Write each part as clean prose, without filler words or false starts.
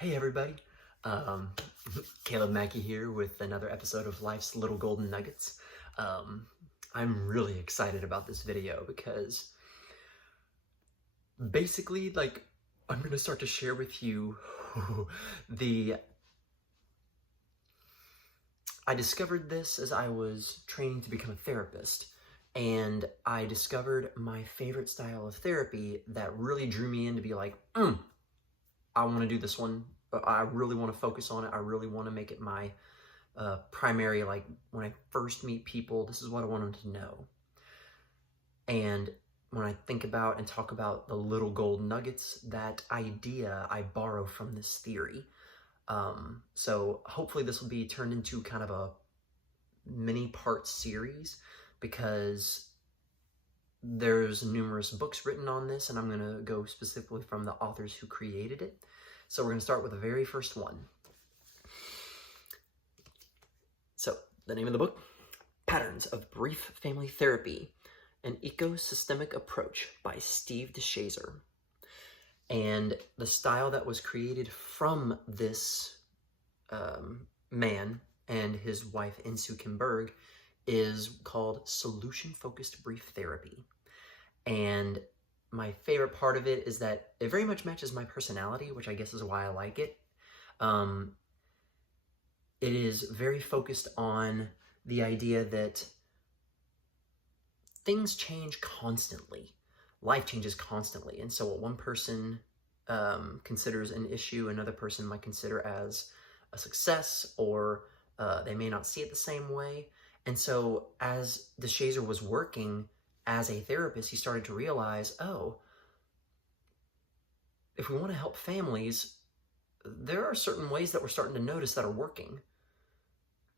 Hey everybody, um, Caleb Mackey here with another episode of Life's Little Golden Nuggets. I'm really excited about this video because basically, I'm going to start to share with you I discovered this as I was training to become a therapist, and I discovered my favorite style of therapy that really drew me in to be like, I want to do this one. I really want to focus on it. I really want to make it my primary, like when I first meet people, this is what I want them to know. And when I think about and talk about the little gold nuggets, that idea I borrow from this theory. So hopefully this will be turned into kind of a mini part series, because there's numerous books written on this, and I'm going to go specifically from the authors who created it. So we're going to start with the very first one. So the name of the book, Patterns of Brief Family Therapy, an Ecosystemic Approach by Steve Shazer. And the style that was created from this man and his wife, Insoo Kim Berg, is called Solution-Focused Brief Therapy. And my favorite part of it is that it very much matches my personality, which I guess is why I like it. It is very focused on the idea that things change constantly. Life changes constantly. And so what one person considers an issue, another person might consider as a success, or they may not see it the same way. And so as the Shazer was working as a therapist, he started to realize, oh, if we want to help families, there are certain ways that we're starting to notice that are working.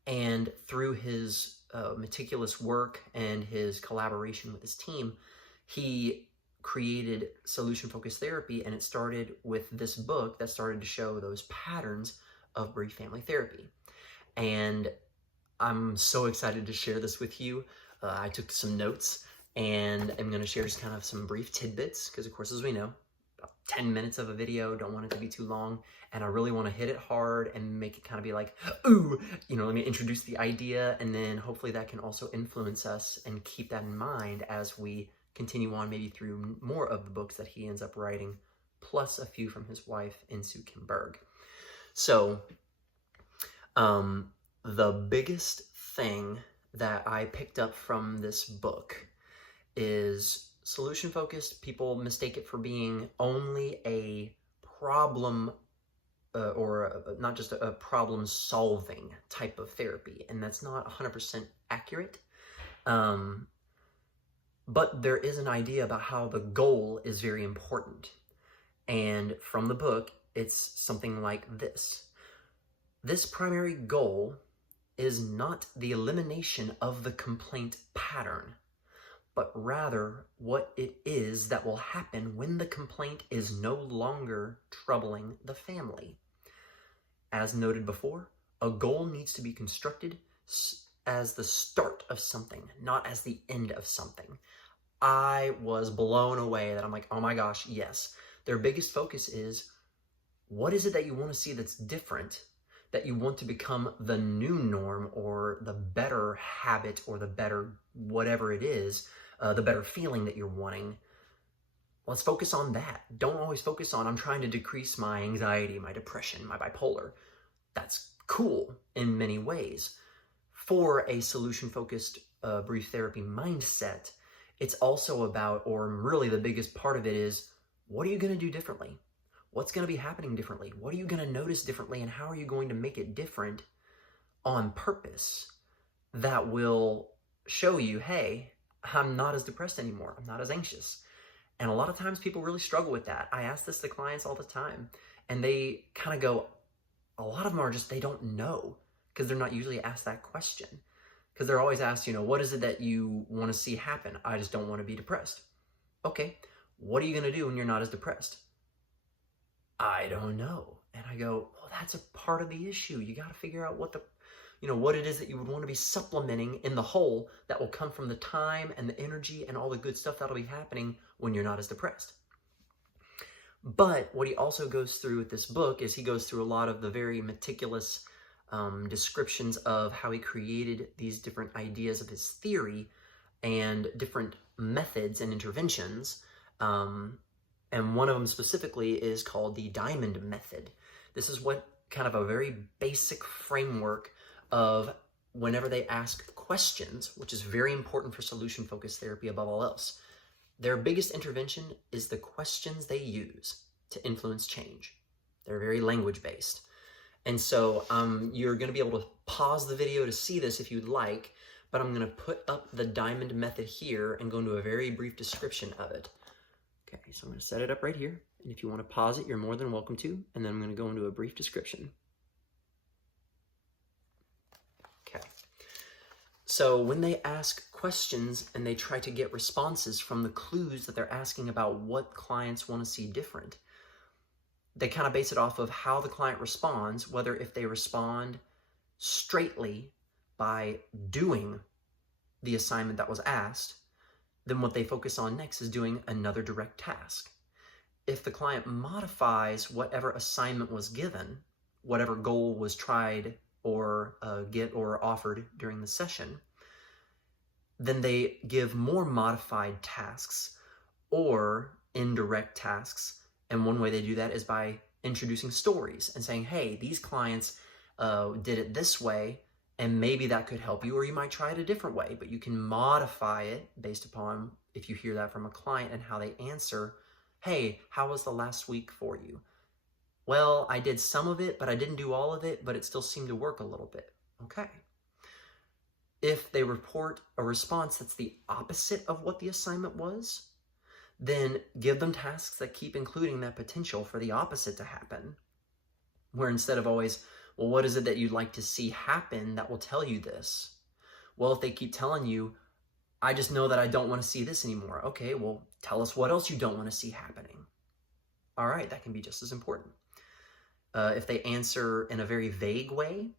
And through his meticulous work and his collaboration with his team, he created solution-focused therapy, and it started with this book that started to show those patterns of brief family therapy. And I'm so excited to share this with you. I took some notes, and I'm going to share just kind of some brief tidbits, because of course, as we know, about 10 minutes of a video, don't want it to be too long, and I really want to hit it hard and make it kind of be like, ooh, let me introduce the idea, and then hopefully that can also influence us and keep that in mind as we continue on maybe through more of the books that he ends up writing, plus a few from his wife, Insoo Kim Berg. So, the biggest thing that I picked up from this book is solution-focused. People mistake it for being only a problem not just a problem-solving type of therapy, and that's not 100% accurate. But there is an idea about how the goal is very important. And from the book, it's something like this. This primary goal is not the elimination of the complaint pattern, but rather what it is that will happen when the complaint is no longer troubling the family. As noted before, a goal needs to be constructed as the start of something, not as the end of something. I was blown away that I'm like, oh my gosh, yes. Their biggest focus is, what is it that you want to see that's different, that you want to become the new norm, or the better habit, or the better whatever it is, the better feeling that you're wanting? Let's focus on that. Don't always focus on, I'm trying to decrease my anxiety, my depression, my bipolar. That's cool in many ways. For a solution-focused brief therapy mindset, it's also about, or really the biggest part of it is, what are you going to do differently? What's going to be happening differently? What are you going to notice differently, and how are you going to make it different on purpose that will show you, hey, I'm not as depressed anymore. I'm not as anxious. And a lot of times people really struggle with that. I ask this to clients all the time, and they kind of go, a lot of them are just, they don't know, because they're not usually asked that question. Because they're always asked, what is it that you want to see happen? I just don't want to be depressed. Okay, what are you going to do when you're not as depressed? I don't know. And I go, well, that's a part of the issue. You got to figure out what what it is that you would want to be supplementing in the whole that will come from the time and the energy and all the good stuff that'll be happening when you're not as depressed. But what he also goes through with this book is he goes through a lot of the very meticulous descriptions of how he created these different ideas of his theory and different methods and interventions. And one of them specifically is called the diamond method. This is what kind of a very basic framework of whenever they ask questions, which is very important for solution-focused therapy above all else. Their biggest intervention is the questions they use to influence change. They're very language-based. And so you're going to be able to pause the video to see this if you'd like, but I'm going to put up the diamond method here and go into a very brief description of it. Okay, so I'm going to set it up right here. And if you want to pause it, you're more than welcome to. And then I'm going to go into a brief description. Okay. So when they ask questions and they try to get responses from the clues that they're asking about what clients want to see different, they kind of base it off of how the client responds, whether if they respond straightly by doing the assignment that was asked, then what they focus on next is doing another direct task. If the client modifies whatever assignment was given, whatever goal was tried or offered during the session, then they give more modified tasks or indirect tasks. And one way they do that is by introducing stories and saying, hey, these clients did it this way, and maybe that could help you, or you might try it a different way, but you can modify it based upon if you hear that from a client and how they answer, hey, how was the last week for you? Well, I did some of it, but I didn't do all of it, but it still seemed to work a little bit. Okay. If they report a response that's the opposite of what the assignment was, then give them tasks that keep including that potential for the opposite to happen. Where instead of always, well, what is it that you'd like to see happen that will tell you this? Well, if they keep telling you, I just know that I don't want to see this anymore. Okay, well, tell us what else you don't want to see happening. All right, that can be just as important. If they answer in a very vague way,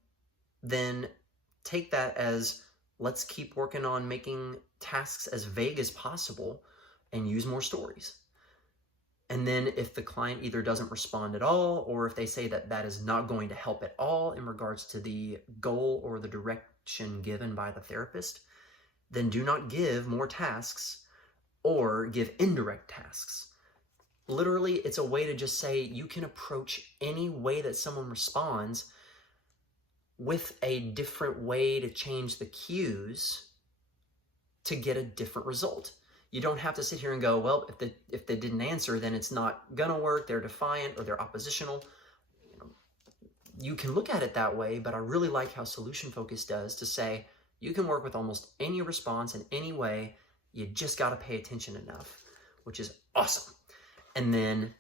then take that as, let's keep working on making tasks as vague as possible and use more stories. And then if the client either doesn't respond at all, or if they say that that is not going to help at all in regards to the goal or the direction given by the therapist, then do not give more tasks or give indirect tasks. Literally, it's a way to just say you can approach any way that someone responds with a different way to change the cues to get a different result. You don't have to sit here and go, well, if they didn't answer, then it's not gonna work, they're defiant or they're oppositional. You can look at it that way, but I really like how Solution Focus does to say, you can work with almost any response in any way, you just gotta pay attention enough, which is awesome. And then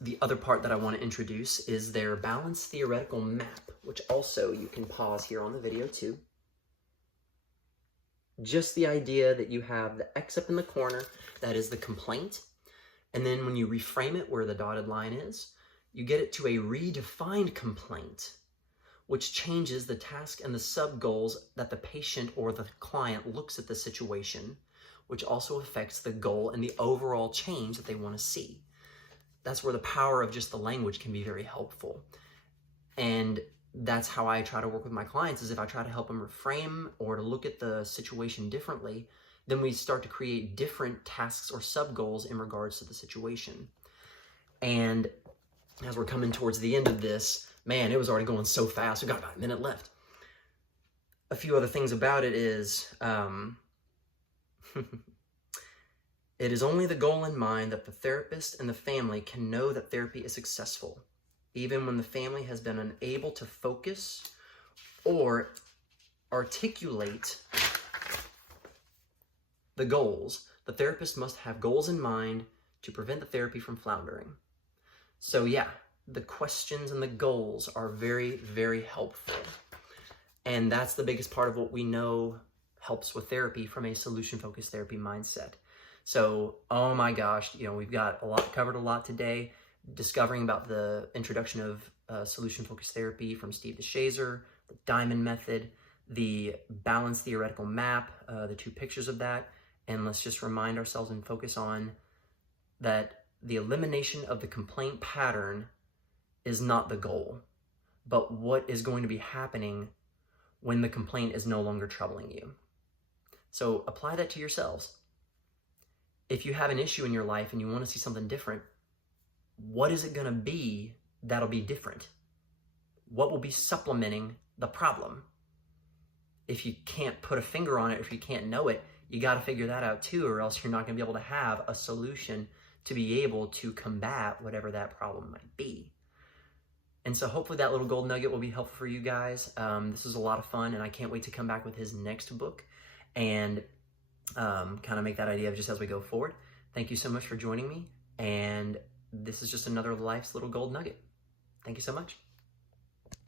the other part that I want to introduce is their balanced theoretical map, which also you can pause here on the video too. Just the idea that you have the X up in the corner, that is the complaint. And then when you reframe it where the dotted line is, you get it to a redefined complaint, which changes the task and the sub-goals that the patient or the client looks at the situation, which also affects the goal and the overall change that they want to see. That's where the power of just the language can be very helpful. And that's how I try to work with my clients, is if I try to help them reframe or to look at the situation differently, then we start to create different tasks or sub-goals in regards to the situation. And as we're coming towards the end of this, man, it was already going so fast. We got about a minute left. A few other things about it is, it is only the goal in mind that the therapist and the family can know that therapy is successful, even when the family has been unable to focus or articulate the goals. The therapist must have goals in mind to prevent the therapy from floundering. So yeah, the questions and the goals are very, very helpful. And that's the biggest part of what we know helps with therapy from a solution-focused therapy mindset. So, oh my gosh, we've got covered a lot today, discovering about the introduction of solution-focused therapy from Steve to Shazer, the diamond method, the balanced theoretical map, the two pictures of that. And let's just remind ourselves and focus on that the elimination of the complaint pattern is not the goal, but what is going to be happening when the complaint is no longer troubling you. So apply that to yourselves. If you have an issue in your life and you want to see something different, what is it going to be that'll be different? What will be supplementing the problem? If you can't put a finger on it, if you can't know it, you got to figure that out too, or else you're not going to be able to have a solution to be able to combat whatever that problem might be. And so hopefully that little gold nugget will be helpful for you guys. This was a lot of fun, and I can't wait to come back with his next book and kind of make that idea just as we go forward. Thank you so much for joining me, and this is just another life's little gold nugget. Thank you so much.